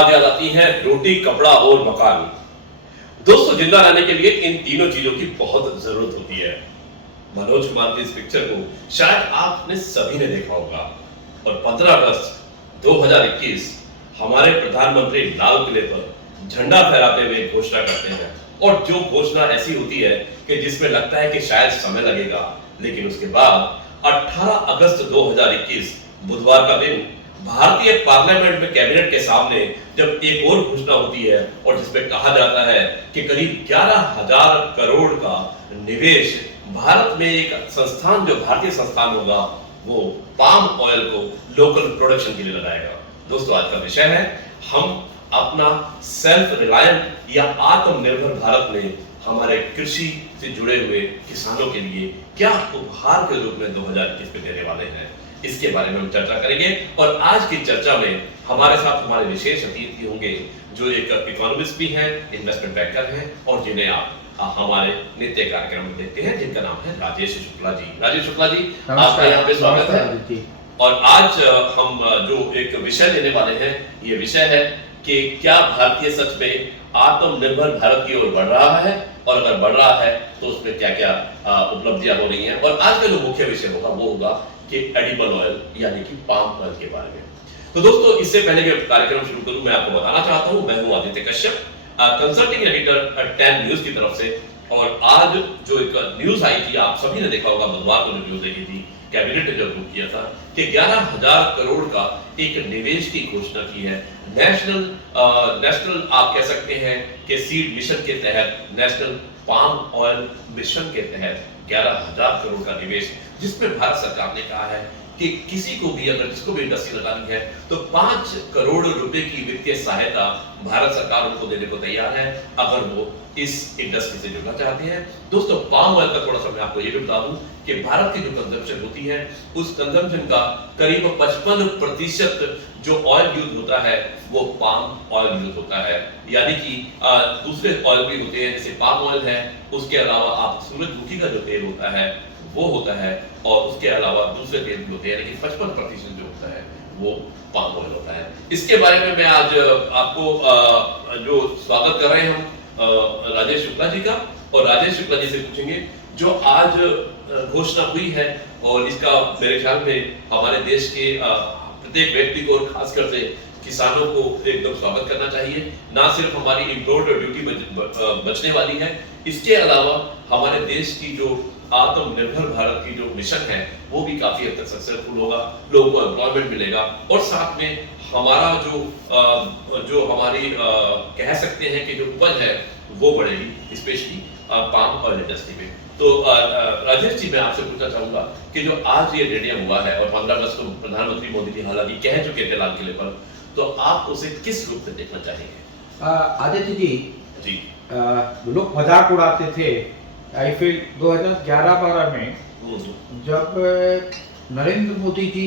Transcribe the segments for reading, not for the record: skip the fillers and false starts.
बाद याद आती है रोटी, कपड़ा और मकान। दोस्तों, जिंदा रहने के लिए इन तीनों चीजों की बहुत जरूरत होती है। मनोज कुमार की इस पिक्चर को शायद आपने सभी ने देखा होगा। और 15 अगस्त 2021 हमारे प्रधानमंत्री लाल किले पर झंडा फहराते हुए घोषणा करते हैं। और जो घोषणा ऐसी होती है कि जिसमें लगता है कि शायद समय लगेगा, लेकिन उसके बाद 18 अगस्त 2021 बुधवार का दिन भारतीय पार्लियामेंट में कैबिनेट के सामने जब एक और घोषणा होती है और जिसमें कहा जाता है कि करीब 11,000 करोड़ का निवेश भारत में एक संस्थान, जो भारतीय संस्थान होगा, वो पाम ऑयल को लोकल प्रोडक्शन के लिए लगाएगा। दोस्तों, आज का विषय है हम अपना सेल्फ रिलायंट या आत्मनिर्भर भारत में हमारे कृषि से जुड़े हुए किसानों के लिए क्या उपहार के रूप में 2021 में देने वाले हैं, इसके बारे में हम चर्चा करेंगे। और आज की चर्चा में हमारे साथ हमारे विशेष अतिथि होंगे जो एक इकोनॉमिस्ट भी हैं, इन्वेस्टमेंट बैंकर हैं और जिन्हें आप हमारे नित्य कार्यक्रम में देखते हैं, जिनका नाम है राजेश शुक्ला जी। राजेश शुक्ला जी, आपका यहाँ पे स्वागत है। और आज हम जो एक विषय लेने वाले हैं, ये विषय है कि क्या भारतीय सच में आत्मनिर्भर भारत की ओर बढ़ रहा है, और अगर बढ़ रहा है तो उसमें क्या क्या उपलब्धियां हो रही हैं। और आज का जो मुख्य विषय होगा वो होगा कि एडिबल ऑयल यानी कि पाम ऑयल के बारे में। तो दोस्तों, इससे पहले कि कार्यक्रम शुरू करूं, मैं आपको बताना चाहता हूं, मैं हूं Aditya Kashyap, consulting editor 10 news की तरफ से। और आज जो एक न्यूज आई थी, आप सभी ने देखा होगा, बुधवार को न्यूज देखी थी, कैबिनेट ने जो अप्रूव किया था कि 11,000 करोड़ का एक निवेश की घोषणा की है। नेशनल आप कह सकते हैं कि सीड मिशन के तहत, नेशनल पाम ऑयल मिशन के तहत 11,000 करोड़ का निवेश, जिसमें भारत सरकार ने कहा है कि किसी को भी, अगर जिसको भी इंडस्ट्री लगानी है तो 5 करोड़ रुपए की वित्तीय सहायता भारत सरकार उनको देने को तैयार है अगर वो इस इंडस्ट्री से जुड़ना चाहते हैं। दोस्तों, पाम ऑयल का थोड़ा सा मैं आपको ये भी बता दूं कि भारत की जो कंजम्पशन होती है, उस कंजम्पशन का करीब 55% जो ऑयल यूज होता है वो पाम ऑयल यूज होता है। यानी कि दूसरे ऑयल भी होते हैं, जैसे पाम ऑयल है, उसके अलावा आप सूरजमुखी का जो तेल होता है वो होता है, और उसके अलावा दूसरे तेल भी होते हैं, लेकिन 55% जो होता है वो पाम ऑयल होता है। इसके बारे में मैं आज आपको जो स्वागत कर रहे हैं हम राजेश शुक्ला जी का, और राजेश शुक्ला जी से पूछेंगे जो आज घोषणा हुई है, और इसका मेरे ख्याल में हमारे देश के प्रत्येक व्यक्ति को, और खासकर से किसानों को एकदम स्वागत करना चाहिए। ना सिर्फ हमारी इम्पोर्ट ड्यूटी बचने वाली है, इसके अलावा हमारे देश की जो आत्मनिर्भर भारत की जो मिशन है वो भी काफी हद तक सक्सेसफुल होगा, लोगों को एम्प्लॉयमेंट मिलेगा, और साथ में हमारा जो हमारी कह सकते हैं कि जो उपज है वो बढ़ेगी, स्पेशली पाम ऑयल इंडस्ट्री में। तो राजेश जी, मैं आपसे पूछना चाहूंगा कि जो आज ये निर्णय हुआ है, और 15 अगस्त को प्रधानमंत्री मोदी जी हालांकि कह चुके थे लाल किले पर, तो आप उसे किस रूप में देखना चाहेंगे? आदित्य जी, जी, लोग मजाक उड़ाते थे आई फील 2011-12 में, जब नरेंद्र मोदी जी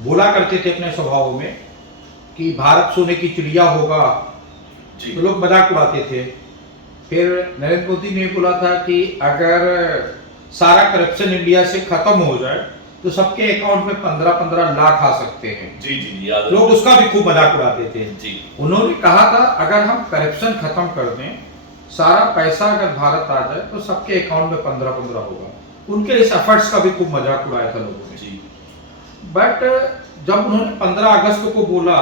बोला करते थे अपने सभाओं में कि भारत सोने की चिड़िया होगा, तो लोग मजाक उड़ाते थे। फिर नरेंद्र मोदी ने बोला था कि अगर सारा करप्शन इंडिया से खत्म हो जाए तो सबके अकाउंट में 15-15 लाख आ सकते हैं। जी जी, याद लोग उसका भी खूब मजाक उड़ाते थे। जी, उन्होंने कहा था अगर हम करप्शन खत्म कर दें, सारा पैसा अगर भारत आ जाए तो सबके अकाउंट में 15-15 होगा। उनके इस एफर्ट्स का भी खूब मजाक उड़ाया था लोगों ने। जी, बट जब उन्होंने 15 अगस्त को बोला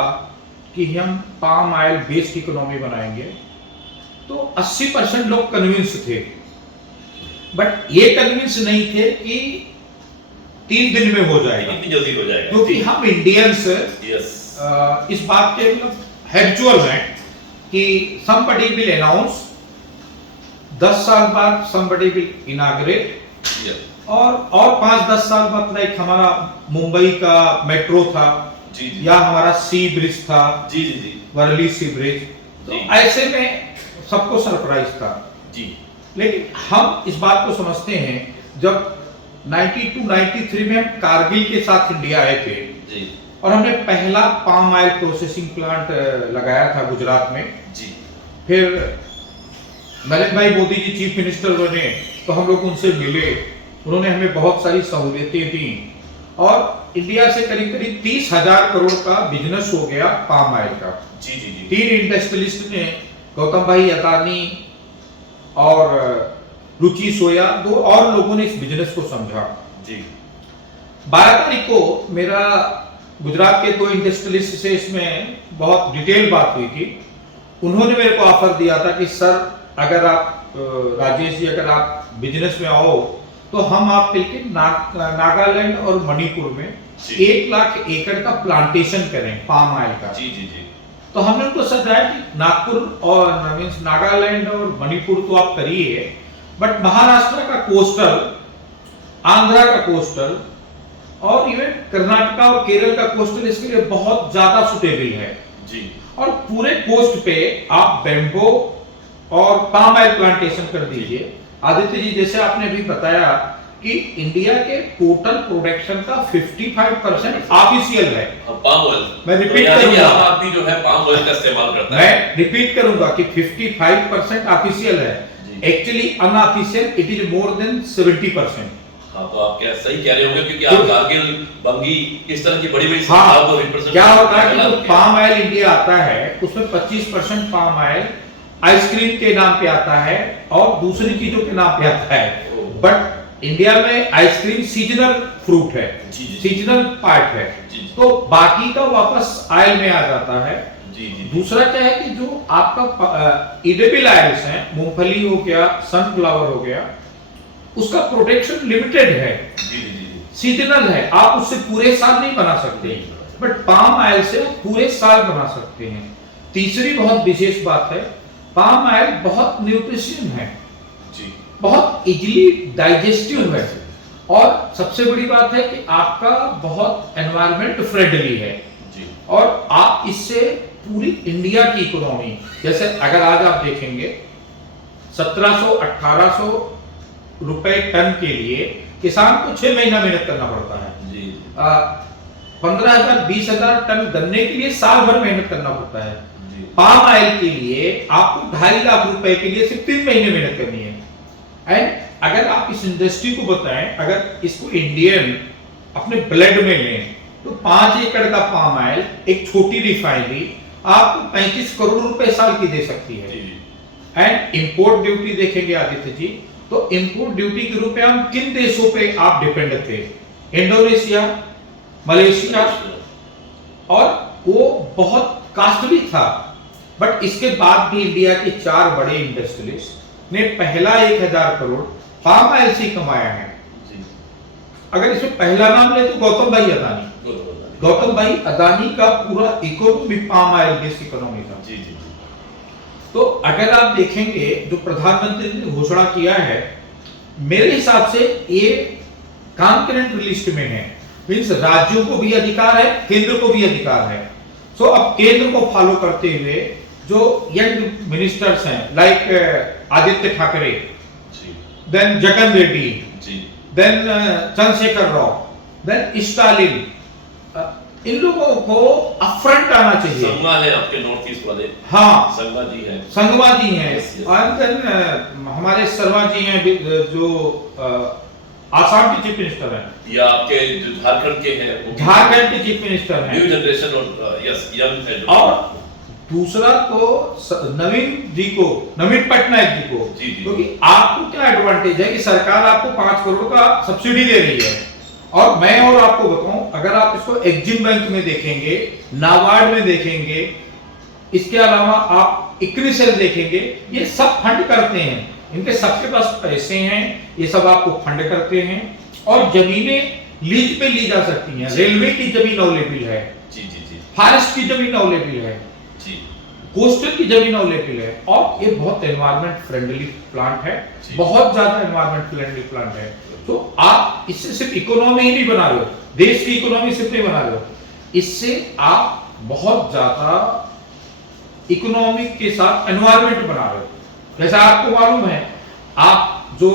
कि हम पाम ऑयल बेस्ड इकोनॉमी बनाएंगे, तो 80% लोग कन्विंस थे, बट ये कन्विंस नहीं थे कि 3 दिन में हो जाएगा, इतनी जल्दी हो जाएगा, क्योंकि हम इंडियंस इस बात के मतलब हैबिचुअल हैं कि somebody will announce, 10 साल बाद somebody will inaugurate, और 5-10 साल बाद, लाइक हमारा मुंबई का मेट्रो था, जी, या हमारा सी ब्रिज था, जी जी जी, वर्ली सी ब्रिज, तो ऐसे में सबको सरप्राइज था जी। लेकिन हम इस बात को समझते हैं, जब 92-93 में हम कारगिल के साथ इंडिया आए थे जी, और हमने पहला पाम ऑयल प्रोसेसिंग प्लांट लगाया था गुजरात में जी। फिर नरेंद्र भाई मोदी जी चीफ मिनिस्टर बने तो हम लोग उनसे मिले, उन्होंने हमें बहुत सारी सहूलियतें दी, और इंडिया से करीब करीब 30,000 करोड़ का बिजनेस हो गया पाम ऑयल का। जी जी जी। 3 इंडस्ट्रियलिस्ट ने, गौतम भाई अदानी और रुचि सोया, 2 और लोगों ने इस बिजनेस को समझा जी। 12 तारीख को मेरा गुजरात के 2 इंडस्ट्रियलिस्ट से इसमें बहुत डिटेल बात हुई थी। उन्होंने मेरे को ऑफर दिया था कि सर अगर आप राजेश जी अगर आप बिजनेस में आओ तो हम आप मिलकर नागालैंड और मणिपुर में 1 लाख एकड़ का प्लांटेशन करें पाम ऑयल का। जी जी जी। तो हमने उनको समझाया कि नागपुर और मीन्स नागालैंड और मणिपुर तो आप करिए, बट महाराष्ट्र का कोस्टल, आंध्रा का कोस्टल और इवन कर्नाटका और केरल का कोस्टल इसके लिए बहुत ज्यादा सुटेबल है जी। और पूरे कोस्ट पे आप बैम्बो और पाम ऑयल प्लांटेशन कर दीजिए। आदित्य जी जैसे आपने भी बताया कि इंडिया के टोटल प्रोडक्शन का 55% ऑफिशियल है। पाम ऑयल, मैं रिपीट करूंगा, आम आदमी जो है पाम ऑयल का इस्तेमाल करता है। मैं रिपीट करूंगा कि 55% ऑफिशियल है, actually unofficial it is more than 70%। हाँ, तो आप क्या सही कह रहे होंगे क्योंकि आप कारगिल, बंगी इस तरह की बड़ी बड़ी हाँ, को रिप्रेजेंट क्या होता है कि जो पाम ऑयल इंडिया आता है उसमें 25% पाम ऑयल आइसक्रीम के नाम पे आता है और दूसरी चीजों के नाम पे आता है। बट इंडिया में आइसक्रीम सीजनल फ्रूट है, सीजनल पार्ट है, तो बाकी का वापस ऑयल में आ जाता है। दूसरा क्या है कि जो आपका एडिबल ऑयल्स हैं, मूंगफली हो गया, सनफ्लावर हो गया, उसका प्रोडक्शन लिमिटेड है, सीजनल है, आप उससे पूरे साल नहीं बना सकते, बट पाम ऑयल से आप पूरे साल बना सकते हैं। तीसरी बहुत विशेष बात है, पाम ऑयल बहुत न्यूट्रिशन है, बहुत इजीली डाइजेस्टिव है और सबसे बड़ी बात है कि आपका बहुत एनवायरमेंट फ्रेंडली है और आप इससे पूरी इंडिया की इकोनॉमी, जैसे अगर आज आप देखेंगे 1700-1800 रुपए टन के लिए किसान को 6 महीना मेहनत करना पड़ता है। 15,000-20,000 टन गन्ने के लिए साल भर मेहनत करना पड़ता है। पाम ऑयल के लिए आपको 2.5 लाख रुपए के लिए सिर्फ 3 महीने मेहनत करनी है। एंड अगर आप इस इंडस्ट्री को बताएं, अगर इसको इंडियन अपने ब्लड में लें तो 5 एकड़ का पाम ऑयल एक छोटी रिफाइनरी आपको 35 करोड़ रुपए साल की दे सकती है। एंड इंपोर्ट ड्यूटी देखेंगे आदित्य जी, तो इंपोर्ट ड्यूटी के रूप में हम किन देशों पे आप डिपेंड थे? इंडोनेशिया, मलेशिया, और वो बहुत कॉस्टली था। बट इसके बाद भी इंडिया के 4 बड़े इंडस्ट्रियलिस्ट ने पहला 1,000 करोड़ पाम ऑयल से कमाया है। अगर इसमें पहला नाम ले तो गौतम भाई अदानी, गौतम भाई अदानी का पूरा economy palm oil based economy था। तो अगर आप देखेंगे जो प्रधानमंत्री ने घोषणा किया है, मेरे हिसाब से ये कॉन्करेंट लिस्ट में है, मींस राज्यों को भी अधिकार है, केंद्र को भी अधिकार है। सो अब केंद्र को फॉलो करते हुए जो यंग मिनिस्टर्स हैं like Aaditya Thackeray, then Jagan Reddy, then Chandrashekar Rao, then Stalin, इन लोगों को अपफ्रंट आना चाहिए। संगमा है आपके नॉर्थ ईस्ट वाले, हाँ संगमा जी हैं, संगमा जी हैं, और देन हमारे शर्मा जी हैं जो आसाम के चीफ मिनिस्टर हैं, या आपके जो झारखंड के हैं, झारखंड के चीफ मिनिस्टर हैं, न्यू जनरेशन और यस यंग है। और दूसरा तो नवीन जी को, नवीन पटनायक जी को, क्योंकि आपको क्या एडवांटेज है कि सरकार आपको 5 करोड़ का सब्सिडी दे रही है। और मैं और आपको बताऊं, अगर आप इसको एक्जिम बैंक में देखेंगे, नाबार्ड में देखेंगे, इसके अलावा आप इक्रिसेल देखेंगे, ये सब फंड करते हैं, इनके सबके पास पैसे हैं, ये सब आपको फंड करते हैं और जमीनें लीज पे ली जा सकती हैं। रेलवे की जमीन अवेलेबल है, फॉरेस्ट की जमीन अवेलेबल है, कोस्टल की जमीन अवेलेबल है, और ये बहुत एनवायरमेंट फ्रेंडली प्लांट है, बहुत ज्यादा एनवायरमेंट फ्रेंडली प्लांट है। तो आप इससे सिर्फ इकोनॉमी ही नहीं बना रहे हो, देश की इकोनॉमी सिर्फ नहीं बना रहे हो, इससे आप बहुत ज्यादा इकोनॉमी के साथ एनवायरमेंट बना रहे हो। जैसा आपको मालूम है, आप जो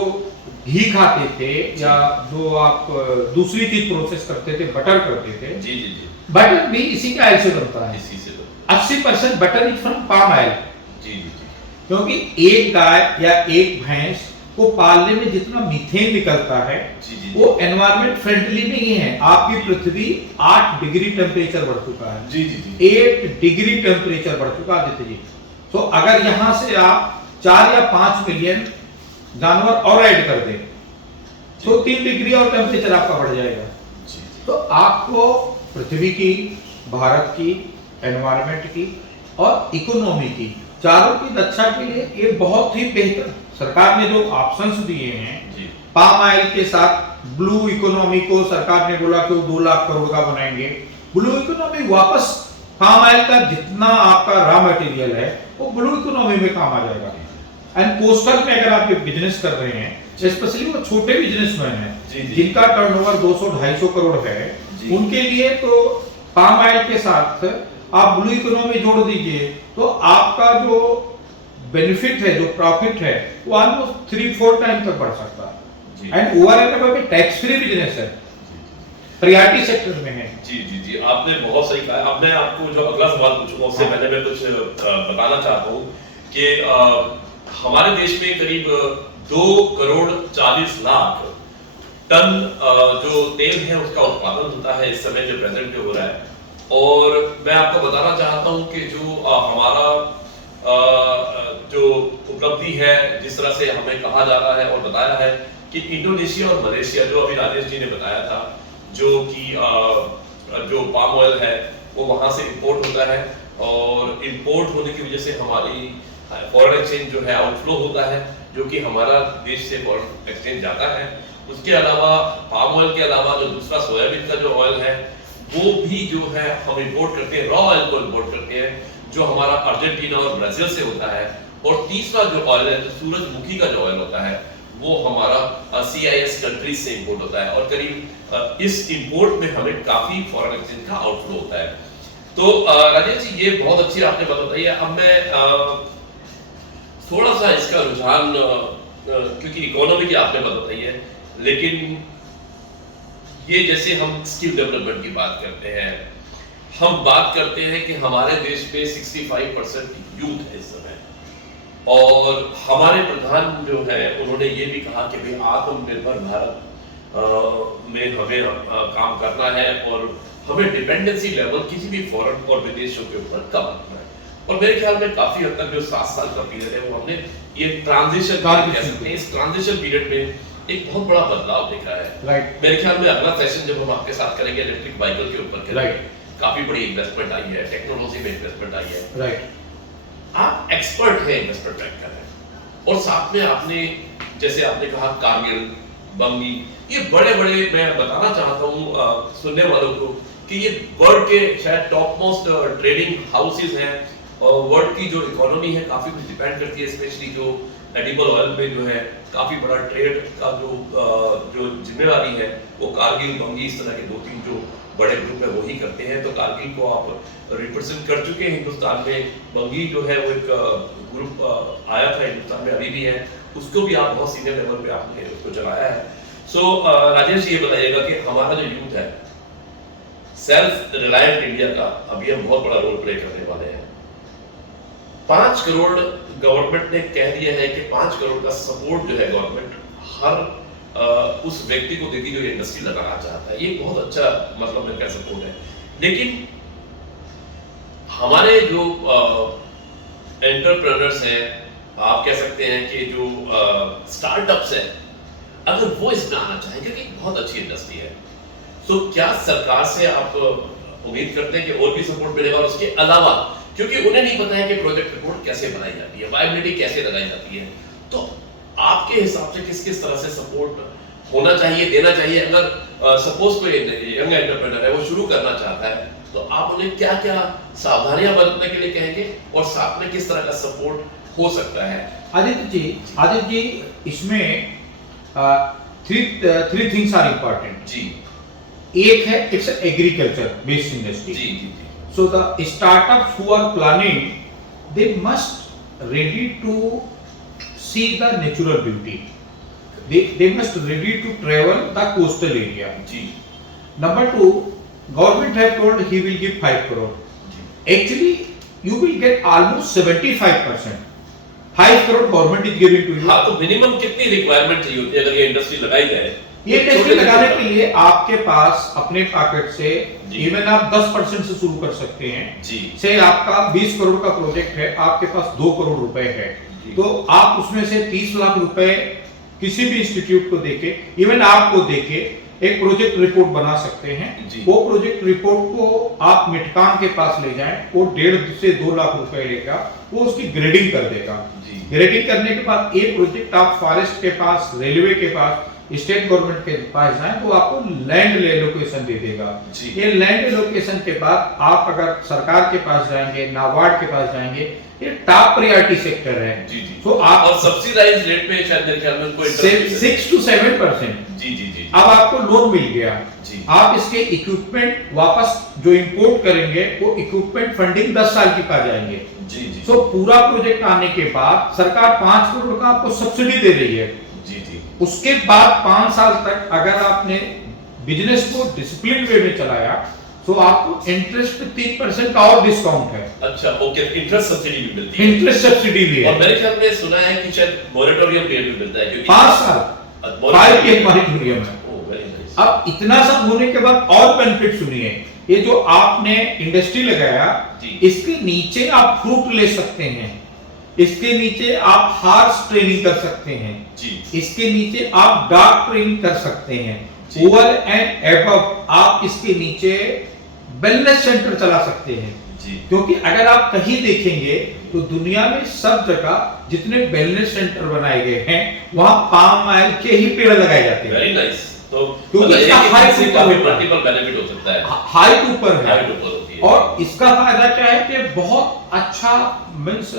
घी खाते थे या जो आप दूसरी चीज प्रोसेस करते थे, बटर करते थे, बटर भी इसी के ऑयल से बनता है। 80% butter is from palm oil, क्योंकि एक गाय या एक भैंस को वो पालने में जितना मीथेन निकलता है जी जी वो एनवायरमेंट फ्रेंडली नहीं है। आपकी पृथ्वी 8 डिग्री टेम्परेचर बढ़ चुका है, जी जी जी 8 डिग्री टेम्परेचर बढ़ चुका है आदित्य जी। तो अगर यहाँ से आप 4 या 5 मिलियन जानवर और ऐड कर दें तो 3 डिग्री और टेम्परेचर आपका बढ़ जाएगा। जी तो आपको पृथ्वी की, भारत की, एनवायरमेंट की और इकोनॉमी की, चारों की रक्षा के लिए ये बहुत ही बेहतर सरकार ने जो ऑप्शंस दिए हैं। जी पाम ऑयल के साथ ब्लू इकोनॉमी को सरकार ने बोला कि वो 2 लाख करोड़ का बनाएंगे। ब्लू इकोनॉमी वापस पाम ऑयल का जितना आपका रॉ मटेरियल है वो ब्लू इकोनॉमी में काम आ जाएगा। एंड कोस्टल में अगर आप बिजनेस कर रहे हैं, स्पेशली वो छोटे बिजनेसमैन जी, हैं जी। जिनका टर्नओवर 200-250 करोड़ है, जी। उनके लिए तो पाम ऑयल के साथ आप ब्लू इकोनॉमी जोड़ दीजिए तो आपका जो बेनिफिट है, जो प्रॉफिट है, वो ऑलमोस्ट 3-4 टाइम तक बढ़ सकता जी है। And over and above tax free business है, प्रायोरिटी सेक्टर में है। जी जी जी आपने बहुत सही कहा। अब मैं आपको जो अगला सवाल पूछूंगा उससे पहले मैं कुछ बताना चाहता हूँ कि हमारे देश में करीब 2 करोड़ 40 लाख टन जो तेल है उसका उत्पादन होता है इस समय जो प्रेजेंट में हो रहा है। और मैं आपको बताना चाहता हूँ कि जो हमारा जो उपलब्धि है, जिस तरह से हमें कहा जा रहा है और बताया है कि इंडोनेशिया और मलेशिया, जो अभी राजेश जी ने बताया था, जो कि जो पाम ऑयल है वो वहां से इंपोर्ट होता है और इंपोर्ट होने की वजह से हमारी फॉरेन एक्सचेंज जो है आउटफ्लो होता है, जो कि हमारा देश से फॉरेन एक्सचेंज जाता है। उसके अलावा पाम ऑयल के अलावा जो दूसरा सोयाबीन का जो ऑयल है वो भी जो है हम इंपोर्ट करते हैं, रॉ ऑयल को इंपोर्ट करते हैं जो हमारा अर्जेंटीना और ब्राजील से होता है। और तीसरा जो ऑयल है, जो सूरजमुखी का जो ऑयल होता है, वो हमारा CIS कंट्रीज से इंपोर्ट होता है और करीब इस इंपोर्ट में हमें काफी फॉरेन एक्सचेंज का आउटफ्लो होता है। तो राजेश जी ये बहुत अच्छी आपने बात बताई है। अब मैं थोड़ा सा इसका रुझान, क्योंकि इकोनॉमी की आपने बात बताई है, लेकिन ये जैसे हम स्किल डेवलपमेंट की बात करते हैं, हम बात करते हैं कि हमारे देश में 65% यूथ है इस समय, और हमारे प्रधान जो है उन्होंने ये भी कहा कि भाई आत्मनिर्भर भारत में हमें काम करना है और हमें डिपेंडेंसी लेवल किसी भी फॉरेन और विदेशों के ऊपर कम रखना है। और मेरे ख्याल में काफी हद तक जो 7 साल का पीरियड है वो हमने ये ट्रांजिशन इस ट्रांजिशन पीरियड में एक बहुत बड़ा बदलाव देखा है। राइट। मेरे ख्याल में अगला सेशन जब हम आपके साथ करेंगे इलेक्ट्रिक व्हीकल के ऊपर करेंगे, काफी बड़ी इन्वेस्टमेंट आई है, टेक्नोलॉजी में इन्वेस्टमेंट आई है। राइट। आप एक्सपर्ट हैं इन्वेस्टमेंट बैंकर हैं, और साथ में आपने जैसे आपने कहा कारगिल, बंगी, ये बड़े बड़े, मैं बताना चाहता हूँ सुनने वालों को कि ये वर्ल्ड के शायद टॉप मोस्ट ट्रेडिंग हाउसेज हैं और वर्ल्ड की जो इकोनॉमी है काफी कुछ डिपेंड करती है, स्पेशली जो एडिबल ऑयल में जो है काफी बड़ा ट्रेड का जो जिम्मेवारी है वो कारगिल, बंगी, इस तरह के 2-3 जो बड़े ग्रुप है वही करते हैं। तो कारगिल को आप रिप्रेजेंट कर चुके हैं हिंदुस्तान में, बंगी जो है वो एक ग्रुप आया था हिंदुस्तान में, अभी भी है, उसको भी आप बहुत सीनियर लेवल पे आपने उसको चलाया है। सो राजेश ये बताइएगा कि हमारा जो यूथ है सेल्फ रिलायंट इंडिया का अभी हम बहुत बड़ा रोल प्ले करने वाले हैं। 5 करोड़ गवर्नमेंट ने कह दिया है कि 5 करोड़ का सपोर्ट जो है गवर्नमेंट हर उस व्यक्ति को देती जो इंडस्ट्री लगाना चाहता है। ये बहुत अच्छा मतलब मैं कह सपोर्ट है। लेकिन हमारे जो एंटरप्रेन्योर्स हैं, आप कह सकते हैं कि जो स्टार्टअप्स हैं, अगर वो इसमें आना चाहें, क्योंकि बहुत अच्छी इंडस्ट्री है, तो क्या सरकार से आप उम्मीद करते हैं कि और भी सपोर्ट मिलेगा? और उसके अलावा क्योंकि उन्हें नहीं पता है कि प्रोजेक्ट रिपोर्ट कैसे बनाई जाती है, वायबिलिटी कैसे लगाई जाती है, तो आपके हिसाब से किस किस तरह से सपोर्ट होना चाहिए, देना चाहिए? अगर सपोज कोई यंग एंटरप्रेन्योर है वो शुरू करना चाहता है, तो आप उन्हें क्या क्या सावधानियां बरतने के लिए कहेंगे और साथ में किस तरह का सपोर्ट हो सकता है? आदित्य जी इसमें थ्री थिंग्स आर इम्पोर्टेंट जी। एक है इट्स एग्रीकल्चर बेस्ड इंडस्ट्री। जी जी जी। So the startups who are planning, they must ready to see the natural beauty. They must ready to travel the coastal area. जी। Number 2, government have told he will give 5 crore. जी। Actually, you will get almost 75%. 5 crore government is giving to you. हाँ, तो minimum कितनी requirement चाहिए होती है अगर ये इंडस्ट्री लगाई जाए? ये इंडस्ट्री लगाने के लिए आपके पास अपने पॉकेट से इवन आप 10% से शुरू कर सकते हैं जी। से आपका 20 करोड़ का प्रोजेक्ट है, आपके पास 2 करोड़ रुपए है, तो आप उसमें से 30 लाख रुपए किसी भी इंस्टीट्यूट को देके, इवन आपको देके एक प्रोजेक्ट रिपोर्ट बना सकते हैं। वो प्रोजेक्ट रिपोर्ट को आप मिटकान के पास ले जाएं, वो 1.5 से 2 लाख रुपए लेगा, वो उसकी ग्रेडिंग कर देगा। ग्रेडिंग करने के बाद ये प्रोजेक्ट आप फॉरेस्ट के पास, रेलवे के पास, स्टेट गवर्नमेंट के पास जाएं तो आपको लैंड एलोकेशन दे देगा। ये लैंड एलोकेशन के बाद आप अगर सरकार के पास जाएंगे, नाबार्ड के पास जाएंगे, ये टॉप प्रायोरिटी सेक्टर है। तो आप और सब्सिडाइज्ड रेट पे शायद मेरे ख्याल में कोई 6 to 7%। जी। अब आपको लोन मिल गया, आप इसके इक्विपमेंट वापस जो इंपोर्ट करेंगे वो इक्विपमेंट फंडिंग 10 साल की पा जाएंगे। जी। तो पूरा प्रोजेक्ट आने के बाद सरकार 5 करोड़ का आपको सब्सिडी दे रही है। जी। उसके बाद 5 साल तक अगर आपने बिजनेस को डिसिप्लिन वे में चलाया तो आपको इंटरेस्ट पे 3% का और डिस्काउंट है। अच्छा, ओके, इंटरेस्ट सब्सिडी भी मिलती है। इंटरेस्ट सब्सिडी भी है। और मेरे ख्याल में सुना है कि शायद मॉरेटोरियम पीरियड भी मिलता है, क्योंकि 5 साल 5 ईयर मॉरेटोरियम है। अब इतना सब होने के बाद और बेनिफिट सुनिए, ये जो आपने इंडस्ट्री लगाया, इसके नीचे आप फ्रूट ले सकते हैं, इसके नीचे आप हार्स ट्रेनिंग कर सकते हैं जी। इसके नीचे आप डॉग ट्रेनिंग कर सकते हैं, ओवर एंड एबव आप इसके नीचे वेलनेस सेंटर चला सकते हैं जी। क्योंकि अगर आप कहीं देखेंगे तो दुनिया में सब जगह जितने वेलनेस सेंटर बनाए गए हैं वहां पाम ऑयल के ही पेड़ लगाए जाते हैं। Very nice. तो क्योंकि इसका हाइट मल्टीपल बेनिफिट हो सकता है, हाइट ऊपर है, हाइट ऊपर होती है। और इसका फायदा क्या है कि बहुत अच्छा मींस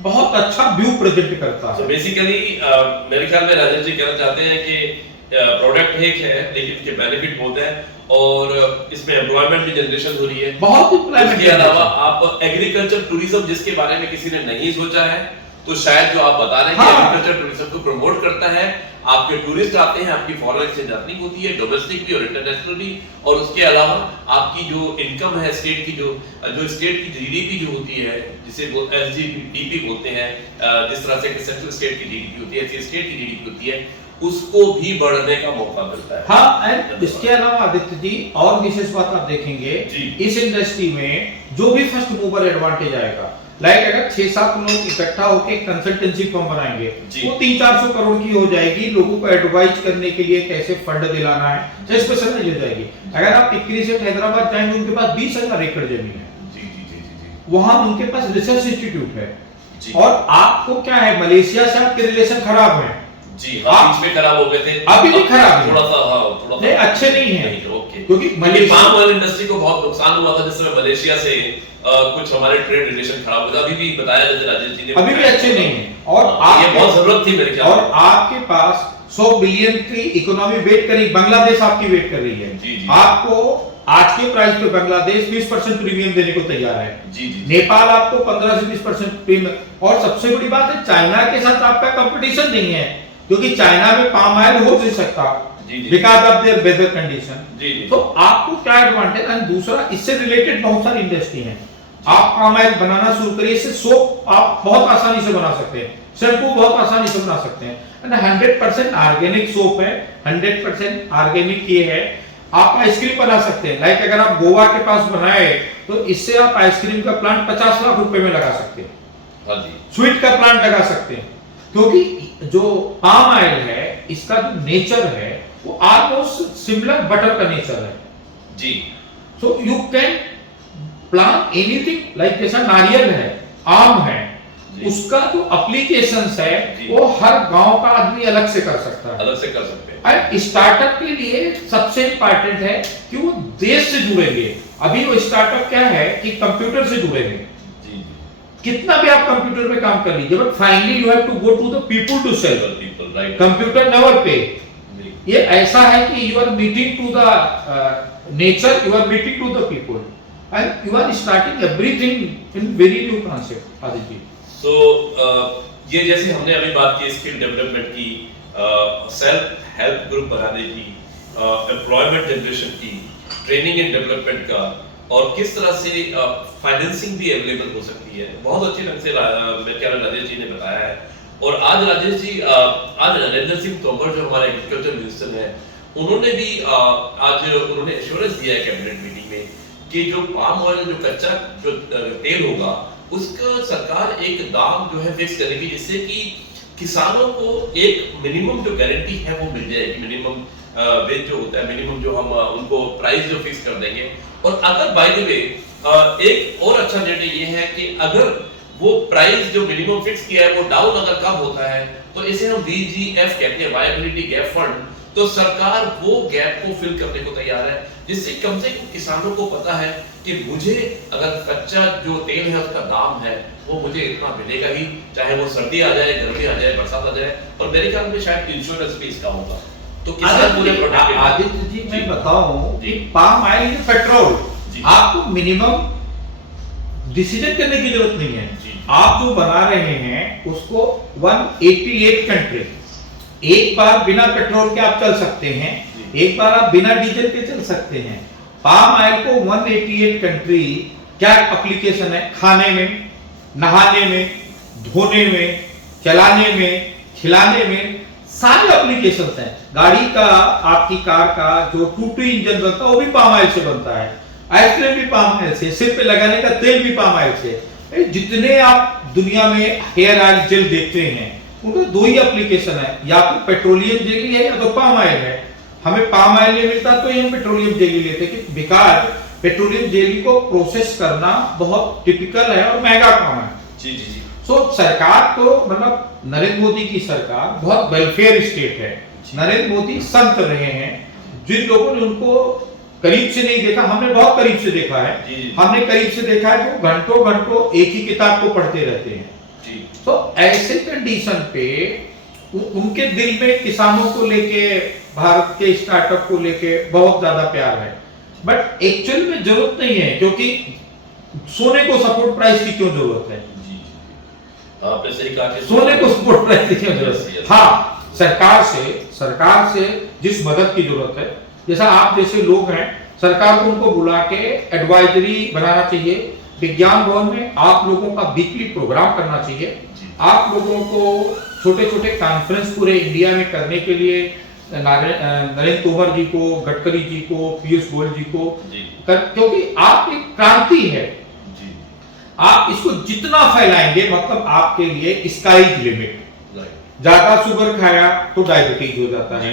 बहुत अच्छा व्यू प्रेजेंट करता है। तो बेसिकली मेरे ख्याल में राजेश जी कहना चाहते हैं कि प्रोडक्ट एक है लेकिन इसके बेनिफिट बहुत है और इसमें एम्प्लॉयमेंट भी जनरेशन हो रही है, बहुत एम्प्लॉयमेंट। इसके अलावा आप एग्रीकल्चर टूरिज्म जिसके बारे में किसी ने नहीं सोचा है, तो शायद जो आप बता रहे हैं कि एग्रीकल्चर टूरिज्म को प्रमोट करता है। आपके टूरिस्ट आते हैं, आपकी फॉरेन एक्सचेंज अर्निंग होती है, डोमेस्टिक भी और इंटरनेशनल भी, और उसके अलावा आपकी जो इनकम है स्टेट की, जो स्टेट की जीडीपी जो होती है, जिसे वो एसजीडीपी बोलते हैं, जिस तरह से सेंट्रल स्टेट की जीडीपी होती है, स्टेट की जीडीपी होती है, उसको भी बढ़ने का मौका मिलता है। हाँ, एंड इसके अलावा आदित्य जी और विशेष बात आप देखेंगे, इस इंडस्ट्री में जो भी फर्स्ट मूवर एडवांटेज आएगा, लाइक अगर 6-7 लोग इकट्ठा होकर कंसल्टेंसी फर्म बनाएंगे वो 300-400 करोड़ की हो जाएगी, लोगों को एडवाइज करने के लिए कैसे फंड दिलाना है, स्पेशलाइज हो जाएगी। अगर आप टिकरी से हैदराबाद जाएंगे, उनके पास 20,000 एकड़ जमीन है, वहां उनके पास रिसर्च इंस्टीट्यूट है, और आपको क्या है, मलेशिया से आपके रिलेशन खराब है जी। बीच में खराब हो गए थे, अभी भी खराब है, थोड़ा सा नहीं अच्छे नहीं है, क्योंकि मलेशिया पाम ऑयल इंडस्ट्री को बहुत नुकसान हुआ था जिस समय मलेशिया से कुछ हमारे ट्रेड रिलेशन खराब हुए थे। अभी भी बताया जैसे राजेश जी ने, अभी भी अच्छे नहीं है, और ये बहुत जरूरत थी मेरे ख्याल में। और आपके पास 100 बिलियन की इकोनॉमी वेट कर रही, बांग्लादेश आपकी वेट कर रही है। आपको आज के प्राइस पे बांग्लादेश 20% प्रीमियम देने को तैयार है। नेपाल आपको 15 से 20% प्रीमियम, और सबसे बड़ी बात है चाइना के साथ आपका कंपटीशन नहीं है, क्योंकि चाइना में पाम ऑयल हो नहीं सकता because of their weather condition. तो आपको क्या एडवांटेज, एंड दूसरा इससे रिलेटेड बहुत सारी इंडस्ट्री हैं। आप पाम ऑयल बनाना शुरू करिए, इससे सोप आप बहुत आसानी से बना सकते हैं, शैम्पू बहुत आसानी से बना सकते हैं, एंड 100% ऑर्गेनिक सोप है, 100% ऑर्गेनिक ये है। आप आइसक्रीम बना सकते हैं, लाइक अगर आप गोवा के पास बनाए तो इससे आप आइसक्रीम का प्लांट 50 लाख रुपए में लगा सकते हैं, स्वीट का प्लांट लगा सकते हैं, क्योंकि जो पाम ऑयल है इसका जो नेचर है वो ऑलमोस्ट सिमिलर बटर का नेचर है जी। So you can plant anything, like जैसा नारियल है, आम है, उसका जो एप्लीकेशंस है वो हर गांव का आदमी अलग से कर सकता है, अलग से कर सकते हैं। और स्टार्टअप के लिए सबसे इंपॉर्टेंट है कि वो देश से जुड़ेंगे। अभी वो स्टार्टअप क्या है कि कंप्यूटर से जुड़ेंगे, कितना भी आप कंप्यूटर पे काम कर लीजिए, but finally you have to go to the people to sell. Computer never pay. ये ऐसा है कि you are meeting to the nature, you are meeting to the people, and you are starting everything in very new concept. Aaditya, सो ये जैसे हमने अभी बात की स्किल डेवलपमेंट की, सेल्फ हेल्प ग्रुप बनाने की, एम्प्लॉयमेंट जनरेशन की, ट्रेनिंग एंड डेवलपमेंट का, और किस तरह से फाइनेंसिंग भी अवेलेबल हो सकती है, बहुत अच्छे ढंग से मैं क्या राजेश जी ने बताया है। और आज राजेश जी, आज नरेंद्र सिंह तोमर जो हमारे एग्रीकल्चर मिनिस्टर हैं, उन्होंने भी आज उन्होंने एश्योरेंस दिया है कैबिनेट मीटिंग में कि जो पाम ऑयल, जो कच्चा जो तेल होगा, उसका सरकार एक दाम जो है फिक्स करेगी, जिससे कि किसानों को एक मिनिमम जो गारंटी है वो मिल जाएगी। मिनिमम वेज जो होता है, मिनिमम जो हम उनको प्राइस जो फिक्स कर देंगे। और अगर बाय द वे एक और अच्छा निर्णय ये है कि अगर वो प्राइस जो मिनिमम फिक्स किया है वो डाउन अगर कब होता है, तो इसे हम VGF कहते हैं, वायबिलिटी गैप फंड। तो सरकार वो गैप को फिल करने को तैयार है, जिससे कम से कम किसानों को पता है कि मुझे अगर कच्चा जो तेल है उसका दाम है वो मुझे इतना मिलेगा ही, चाहे वो सर्दी आ जाए, गर्मी आ जाए, बरसात आ जाए। और मेरे ख्याल में शायद इंश्योरेंस भी इसका होगा, तो किसान पूरे प्रोटेक्टेड। आदित्य जी, मैं बताऊं कि पाम ऑयल, पेट्रोल, आपको मिनिमम डिसीजन करने की जरूरत नहीं है। आप जो बना रहे हैं उसको 188 कंट्री, एक बार बिना पेट्रोल के आप चल सकते हैं, एक बार आप बिना डीजल के चल सकते हैं। पाम ऑयल को 188 कंट्री क्या एप्लीकेशन है, खाने में, नहाने में, धोने में, चलाने में, खिलाने में, सारे एप्लीकेशंस हैं। गाड़ी का, आपकी कार का जो टूटी इंजन बनता है वो भी पाम ऑयल से बनता है, आइसक्रीम भी पाम ऑयल से, सिर पे लगाने का तेल भी पाम ऑयल से। जितने आप दुनिया में हेयर ऑयल जेल देखते हैं उनका दो ही एप्लीकेशन है, या तो पेट्रोलियम जेली है या तो पाम ऑयल है। हमें पाम ऑयल नहीं मिलता तो हम पेट्रोलियम जेली लेते हैं, बिकॉज पेट्रोलियम जेली को प्रोसेस करना बहुत टिपिकल है और महंगा काम है। जी जी जी। सो सरकार तो मतलब नरेंद्र मोदी की सरकार बहुत वेलफेयर स्टेट है। नरेंद्र मोदी संत रहे हैं, जिन लोगों ने उनको करीब से नहीं देखा, हमने बहुत करीब से देखा है। हमने करीब से देखा है कि घंटों घंटों एक ही किताब को पढ़ते रहते हैं। तो ऐसे कंडीशन पे उनके दिल में किसानों को लेके, भारत के स्टार्टअप को लेके बहुत ज्यादा प्यार है। बट एक्चुअल में जरूरत नहीं है, क्योंकि सोने को सपोर्ट प्राइस की क्यों जरूरत है? आपने सही कहा कि सोने को सपोर्ट प्राइस की क्यों जरूरत है? हाँ, सरकार से जिस मदद की जरूरत है, जैसा आप जैसे लोग हैं, सरकार को उनको बुला के एडवाइजरी बनाना चाहिए। विज्ञान भवन में आप लोगों का वीकली प्रोग्राम करना चाहिए। आप लोगों को छोटे छोटे कॉन्फ्रेंस पूरे इंडिया में करने के लिए नरेंद्र तोमर जी को, गडकरी जी को, पीयूष गोयल जी को, क्योंकि आप एक क्रांति है। आप इसको जितना फैलाएंगे, मतलब आपके लिए स्काई लिमिट। ज्यादा शुगर खाया तो डायबिटीज हो जाता है,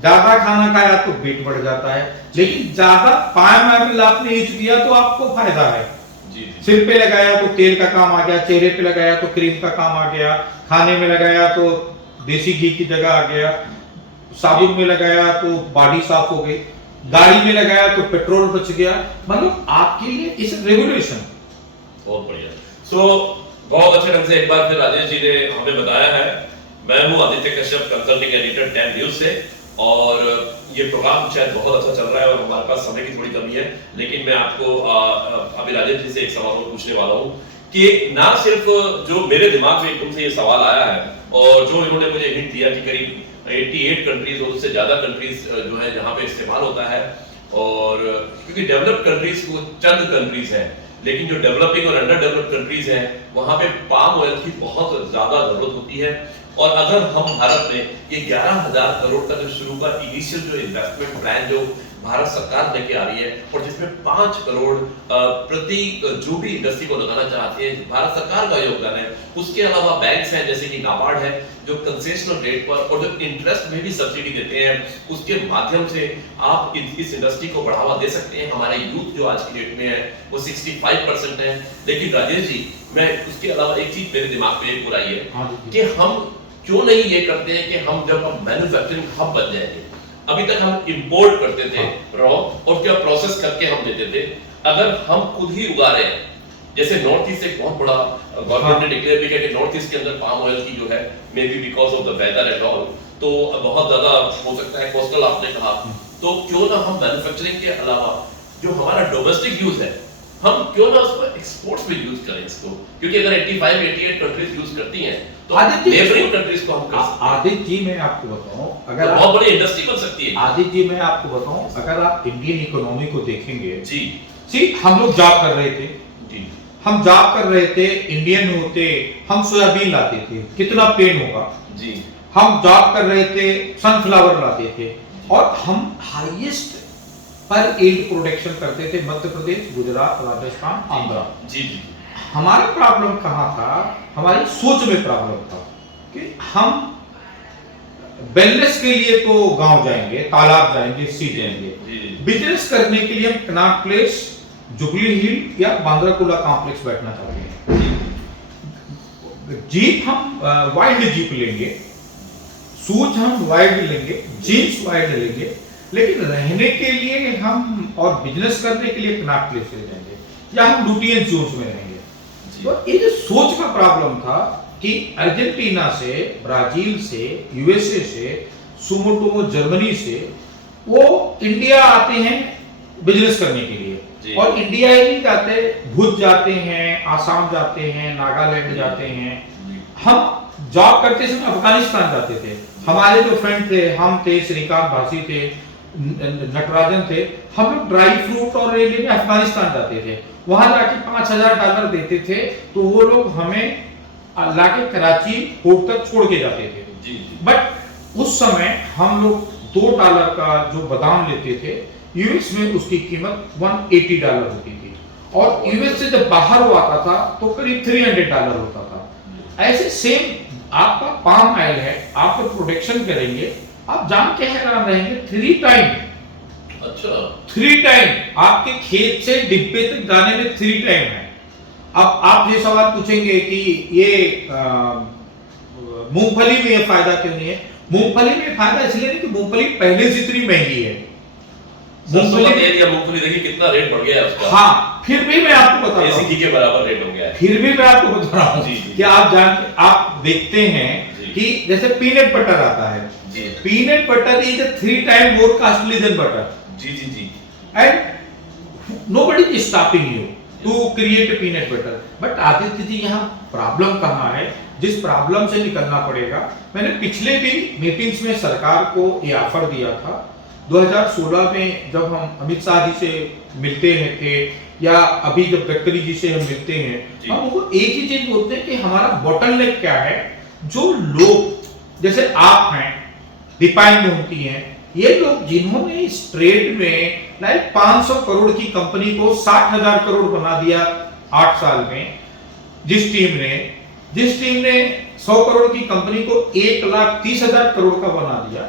ज्यादा खाना खाया तो वेट बढ़ जाता है, लेकिन ज्यादा पाम ऑयल आपने यूज किया तो आपको फायदा है। सिर पे लगाया तो तेल का काम आ गया, चेहरे पे लगाया तो क्रीम का काम आ गया, खाने में लगाया तो देसी घी की जगह आ गया, साबुन में लगाया तो बॉडी साफ हो गई, गाड़ी में लगाया तो पेट्रोल बच गया। मतलब आपके लिए इस रेवोल्यूशन। बहुत बढ़िया। सो बहुत अच्छे ढंग से एक बार फिर राजेश जी ने हमें बताया है। मैं हूं Aditya Kashyap, consulting editor 10 news से, और ये प्रोग्राम शायद बहुत अच्छा चल रहा है और हमारे पास समय की थोड़ी कमी है, लेकिन मैं आपको अभी राजेश जी से एक सवाल और पूछने वाला हूं कि ना सिर्फ जो मेरे दिमाग में एकदम से ये सवाल आया है, और जो इन्होंने मुझे हिंट दिया कि करीब 88 कंट्रीज और उससे ज्यादा कंट्रीज जो है जहां पे इस्तेमाल होता है, और क्योंकि डेवलप्ड कंट्रीज वो चंद कंट्रीज हैं, लेकिन जो डेवलपिंग और अंडर डेवलप्ड कंट्रीज हैं वहां पे पाम ऑयल की बहुत ज्यादा जरूरत होती है। और अगर हम भारत में ये 11,000 करोड़ का जो शुरू का इनिशियल जो इन्वेस्टमेंट प्लान जो भारत सरकार लेके आ रही है, और जिसमें 5 करोड़ प्रति जो भी इंडस्ट्री को लगाना चाहते हैं, भारत सरकार का योगदान है। उसके अलावा बैंक्स हैं जैसे कि नाबार्ड है, जो कंसेशनल रेट पर और जो इंटरेस्ट में भी सब्सिडी देते हैं, उसके माध्यम से आप इस इंडस्ट्री को बढ़ावा दे सकते हैं। हमारे यूथ जो आज की डेट में है वो 65% है। लेकिन राजेश जी, मैं उसके अलावा एक चीज मेरे दिमाग में एक बुराई है कि हम क्यों नहीं ये करते हैं कि हम जब हम मैन्युफैक्चरिंग हब बन जाएंगे, अभी तक हम इंपोर्ट करते थे रॉ, और क्या प्रोसेस करके हम देते थे। अगर हम खुद ही उगा रहे हैं, जैसे नॉर्थ ईस्ट एक बहुत बड़ा गवर्नमेंट ने डिक्लेयर भी किया कि नॉर्थ ईस्ट के अंदर पाम ऑयल की जो है, maybe because of the weather and all, तो बहुत ज्यादा हो सकता है कोस्टल, आपने कहा, तो क्यों ना हम मैन्युफैक्चरिंग के अलावा जो हमारा डोमेस्टिक यूज है, हम क्यों ना उसको एक्सपोर्ट्स में यूज करें इसको, क्योंकि अगर 85-88 कंट्रीज यूज करती हैं तो नेबरिंग कंट्रीज को हम कर सकते हैं। आदित्य जी, मैं आपको बताऊं, अगर बहुत बड़ी इंडस्ट्री बन सकती है। आदित्य जी, मैं आपको बताऊं, अगर आप इंडियन इकोनॉमी को देखेंगे जी, सी हम लोग जॉब कर रहे थे, जी हम जॉब कर रहे थे, इंडियन होते हम सोयाबीन लाते थे, कितना पेन होगा। जी हम जॉब कर रहे थे, सनफ्लावर लाते थे, और हम हाईएस्ट पर यील्ड प्रोडक्शन करते थे मध्य प्रदेश, गुजरात, राजस्थान, आंध्र। जी जी हमारा प्रॉब्लम कहाँ था, हमारी सोच में प्रॉब्लम था कि हम वेलनेस के लिए तो गांव जाएंगे, तालाब जाएंगे, सी जाएंगे, जी बिजनेस करने के लिए हम कनॉट प्लेस, जुबली हिल या बांद्राकुला कॉम्प्लेक्स बैठना चाहते हैं। जीप हम वाइल्ड जीप लेंगे, शूज हम वाइल्ड लेंगे, जीन्स वाइल्ड लेंगे, लेकिन रहने के लिए हम और बिजनेस करने के लिए कनॉट प्लेस ले जाएंगे, या हम लुटियन जोन्स में रहेंगे। तो ये जो सोच का प्रॉब्लम था कि अर्जेंटीना से, ब्राजील से, यूएसए से, सुमोटोमो जर्मनी से वो इंडिया आते हैं बिजनेस करने के लिए, और इंडिया ही नहीं जाते, भुज जाते हैं, आसाम जाते हैं, नागालैंड जाते हैं। हम जॉब करते समय अफगानिस्तान जाते थे, हमारे जो फ्रेंड थे, हम थे, श्रीकांत भासी थे, नटराजन थे, हम लोग ड्राई फ्रूट और ये लेने अफगानिस्तान जाते थे। वहां जाके $5,000 देते थे, तो वो लोग हमें लाके कराची पोर्ट तक छोड़ के जाते थे। बट उस समय हम लोग $2 का जो बादाम लेते थे, यूएस में उसकी कीमत $180 होती थी, और यूएस से जब बाहर वो आता था तो करीब $300 होता था। ऐसे सेम आपका पाम ऑयल है, आप तो प्रोडक्शन करेंगे, आप जान के हैरान रहेंगे, 3 टाइम, अच्छा 3 टाइम आपके खेत से डिब्बे तक जाने में 3 टाइम है। अब आप ये सवाल पूछेंगे कि ये मूंगफली में ये फायदा क्यों नहीं है? मूंगफली में फायदा इसलिए नहीं कि मूंगफली पहले से इतनी महंगी है। मूंगफली देखिए कितना रेट बढ़ गया है उसका। हाँ, फिर भी मैं आपको बता रहा हूँ, के बराबर रेट हो गया है। फिर भी मैं आपको बता रहा हूँ कि आप देखते हैं कि जैसे पीनट बटर आता है, peanut butter is 3 time more costly than butter. जी and nobody is stopping you to create peanut butter. But Aaditya ji, यहाँ प्रॉब्लम कहाँ है, जिस प्रॉब्लम से निकलना पड़ेगा। मैंने पिछले भी मीटिंग्स में सरकार को ये ऑफर दिया था, 2016 में जब हम अमित शाह जी से मिलते हैं थे, या अभी जब गडकरी जी से हम मिलते हैं, हम उनको एक ही चीज बोलते हैं कि हमारा बॉटलनेक क्या है। जो लोग जैसे आप हैं, दीपायन मोहंती हैं, ये लोग जिन्होंने इस ट्रेड में लाइक 500 करोड़ की कंपनी को 60,000 करोड़ बना दिया 8 साल में, जिस टीम ने 100 करोड़ की कंपनी को 1,30,000 करोड़ का बना दिया,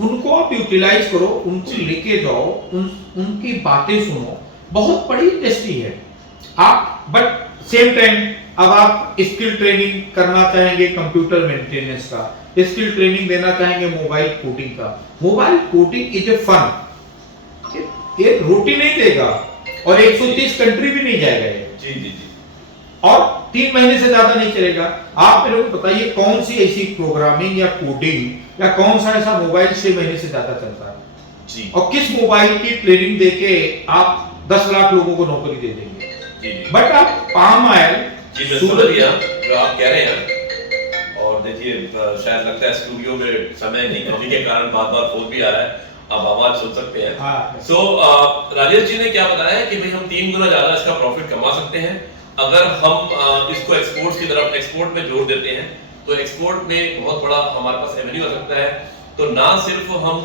उनको आप यूटिलाइज करो, उनको लेके जाओ, उनकी बातें सुनो। बहुत बड़ी इंडस्ट्री है आप, बट सेम टाइम अब आप स्किल ट्रेनिंग करना चाहेंगे, कंप्यूटर मेंटेनेंस का स्किल ट्रेनिंग देना चाहेंगे, मोबाइल कोडिंग का। Mobile coding is a fun, ये रोटी नहीं देगा और 130 कंट्री भी नहीं जाएगा ये, और 3 महीने से ज्यादा नहीं चलेगा। आप मेरे को बताइए कौन सी ऐसी प्रोग्रामिंग या कोडिंग या कौन सा ऐसा मोबाइल 6 महीने से ज्यादा चलता है, और किस मोबाइल की ट्रेनिंग देके आप 10 लाख लोगों को नौकरी दे देंगे। बट आप पाम ऑयल जो आप कह रहे हैं, और देखिए शायद लगता है स्टूडियो में समय की कमी के कारण बार-बार फोन भी आ रहा है, आप आवाज सुन सकते हैं। सो राजेश जी ने क्या बताया है कि भाई हम 3 गुना ज्यादा इसका प्रॉफिट कमा सकते हैं अगर हम इसको एक्सपोर्ट्स की तरफ, एक्सपोर्ट में जोड़ देते हैं, तो एक्सपोर्ट में बहुत बड़ा हमारे पास एवेन्यू आ सकता है। तो ना सिर्फ हम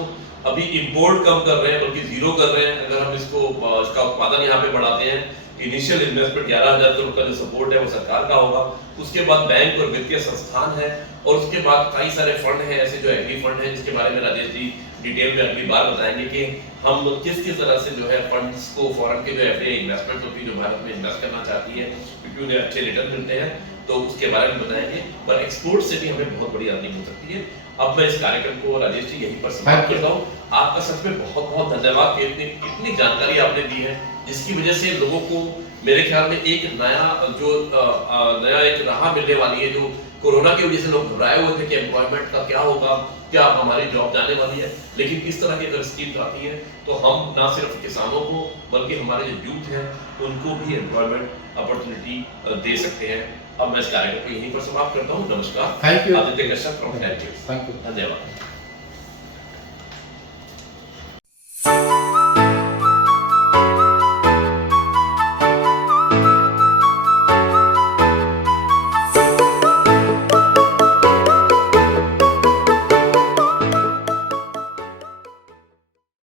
अभी इंपोर्ट कम कर रहे हैं बल्कि जीरो कर रहे हैं, अगर हम इसका उत्पादन यहाँ पे बढ़ाते हैं। इनिशियल इन्वेस्टमेंट 11,000 करोड़ का जो सपोर्ट है वो सरकार का होगा, उसके बाद बैंक और वित्तीय संस्थान है, और उसके बाद कई सारे फंड हैं ऐसे जो एग्री फंड है, जिसके बारे में राजेश जी डिटेल में अगली बार बताएंगे कि हम किस तरह से जो है फंड्स को, फॉरेन के जो एफडीआई इन्वेस्टमेंट होती है जो भारत में इन्वेस्ट करना चाहती है, क्योंकि उन्हें अच्छे रिटर्न मिलते हैं, तो उसके बारे में बताएंगे। पर एक्सपोर्ट से भी हमें बहुत बड़ी अर्निंग हो सकती है। अब मैं इस कार्यक्रम को राजेश जी यहीं पर समाप्त करता हूँ। आपका सच में बहुत बहुत धन्यवाद कि इतनी जानकारी आपने दी है, जिसकी वजह से लोगों को मेरे ख्याल में एक नया एक राह मिलने वाली है। जो कोरोना की वजह से लोग घबराए हुए थे कि एम्प्लॉयमेंट का क्या होगा, क्या हमारी जॉब जाने वाली है, लेकिन इस तरह की अगर स्कीम आती है तो हम ना सिर्फ किसानों को बल्कि हमारे जो यूथ है उनको भी एम्प्लॉयमेंट अपॉर्चुनिटी दे सकते हैं। अब मैं इस कार्यक्रम को यहीं पर समाप्त करता हूँ। नमस्कार। Thank you Aditya Kashyap from thank you. धन्यवाद।